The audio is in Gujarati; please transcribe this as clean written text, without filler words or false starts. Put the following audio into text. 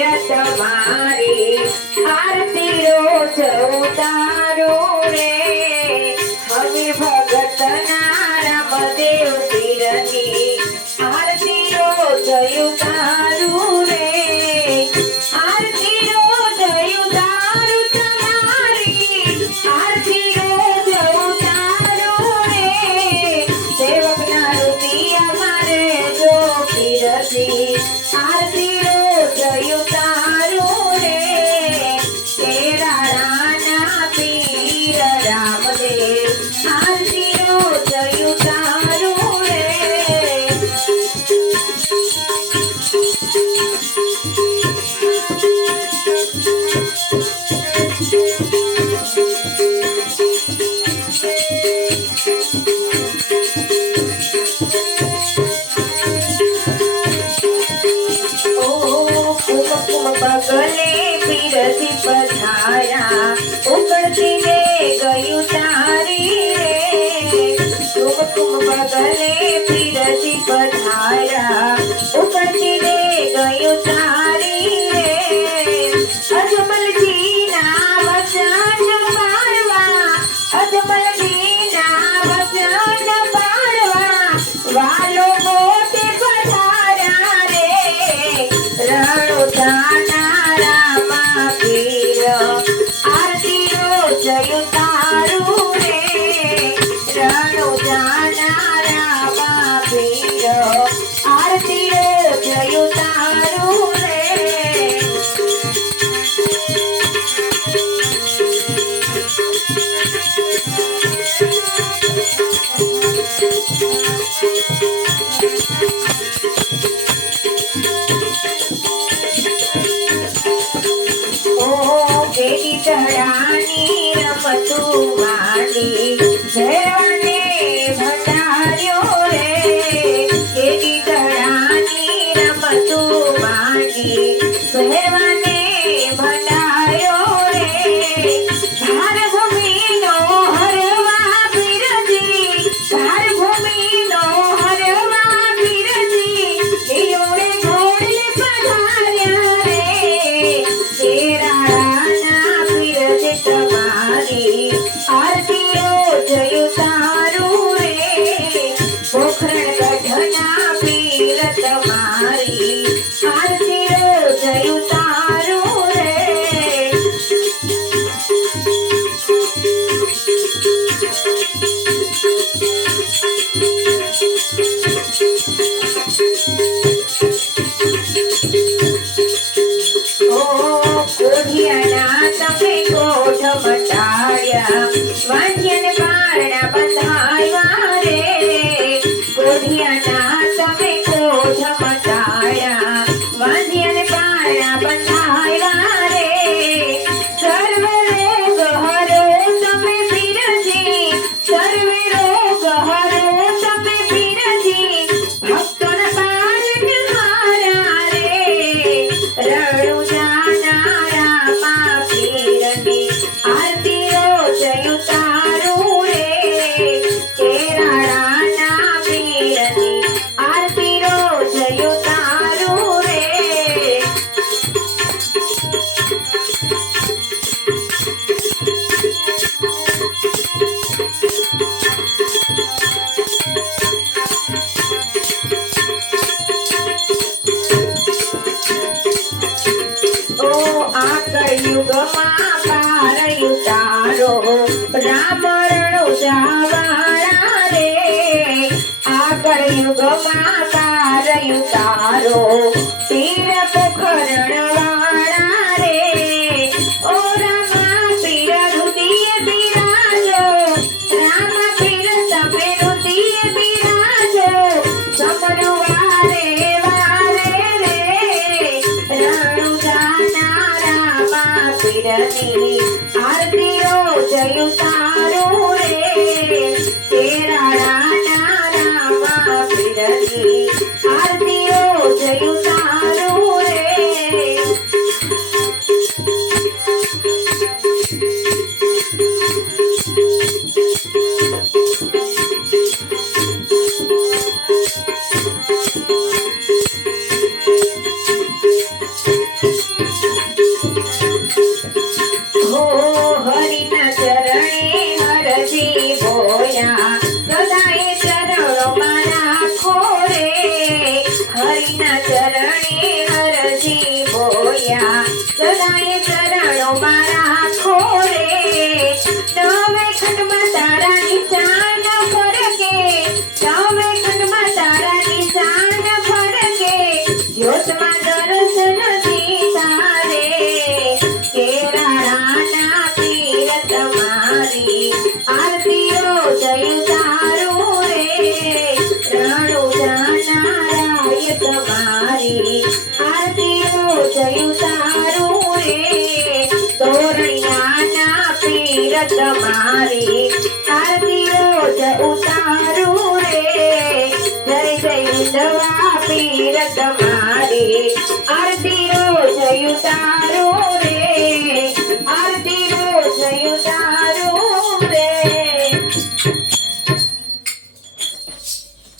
પીર તમારી આરતી રોજ ઉતારો રે હવે ભગત ના રામદેવ પીરની આરતી રોજ ઉતારું રે આરતી રોજ ઉતારું તમારી આરતી રોજ ઉતારું રે સેવક ના રૂપિયા મારે જો પીરતી આરતી રોજ ઉતારું રે તેરા રાના પીર રામદેવ આરતી રોજ ઉતારું રે બગલે પીરથી પધાર્યા ઉકળતી ને ગયું તારી રે કુમકુમ બગલે પીરથી પધાર્યા ઉકળતી ને ગયું તારી રે અજમલજી ના વચન પાળવા અજમલજી ના વચન પાળવા વાલો મોટે પધાર્યા રે રણુદાના રામા પીર આરતી રોજ ઉતારું રે રણુદાના રામા પીર આરતી રોજ ઉતારું રે કેરી ચડાની રમતું માંડી ભેરવાને ભંડાર્યો રે કેરી ચડાની રમતું માંડી ભેરવાને ભંડાર્યો રે ભારભૂમિનો હરવા પીરજી ભારભૂમિનો હરવા પીરજી દિયોડે ઘોડે પધાર્યા રે તેરા તમારી આરતી રોજ ઉતારું રે પોખરણ ગઢના પીર તમારી આરતી રોજ ઉતારું રે કોઢિયાના તમે કોઢ મટાડ્યા વાંજ્યન પારણા બંધાવ્યા રે કોઢિયાના તમે કોઢ મટાડ્યા વાંજ્યન પારણા બંધાવ્યા રે સર્વે રોગ હરો તમે પીરજી સર્વે રોગ હરો તમે પીરજી ભક્તોના પાલન હારા રે રણુજાના રામા પીરની આરતી રોજ ઉતારું રે કેરાળાના પીરની આરતી રોજ ઉતારું રે યુગમાં પાર ઉતારો રામ રણુજાવાળા રે આગળ યુગમાં પાર ઉતારો પીર પોખરણ વાળા રે ઓ રામા પીર રુદિય બિરાજો રામા પીર તમે રુદિય બિરાજો સમરવા રે વારે રે રણુજાના રામા પીરની આરતી રોજ ઉતારું રે તેરા રાના રામા પીરની આરતી રોજ ઉતારું રે સદાય ચરણોમાં રાખો રે નવે ખંડમાં તારા નિશાન ફરકે નવે ખંડમાં તારા નિશાન ફરકે જ્યોતમાં દર્શન દીધા રે કેરાળાના પીર તમારી આરતીઓ જય તારું રે રણુજાના રાય તમારી આરતીઓ જય તારું રે તોરણિયાના પીર તમારી આરતીઓ જય ઉતારું રે જય જય વિધવા પીર તમારી આરતીઓ જય ઉતારું